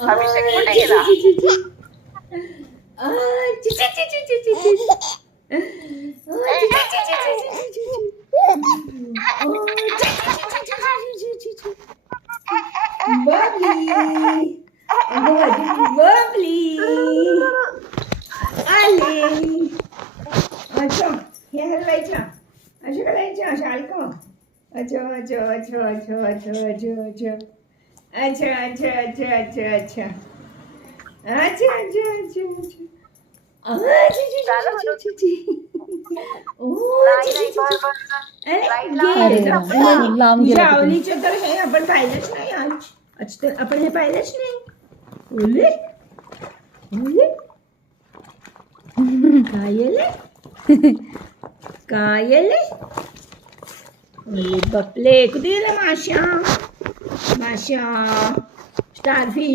अभिषेक कुठे गेला? बबली आले. अच्छा हे हलवायच्या अशा करायच्या अशा ऐका. अच्छा अच्छा अच्छा अच्छा अच्छा अच्छा अच्छा अच्छा अच्छा अच्छा अच्छा अच्छा अच्छा अच्छा अच्छा तुझ्या आवलीचे तर हे आपण पाहिलंच नाही आज तर आपण हे पाहिलंच नाही. ओले ओले काय आले ओले बपले कुठे गेल्या माश्या माश्या स्टारफिश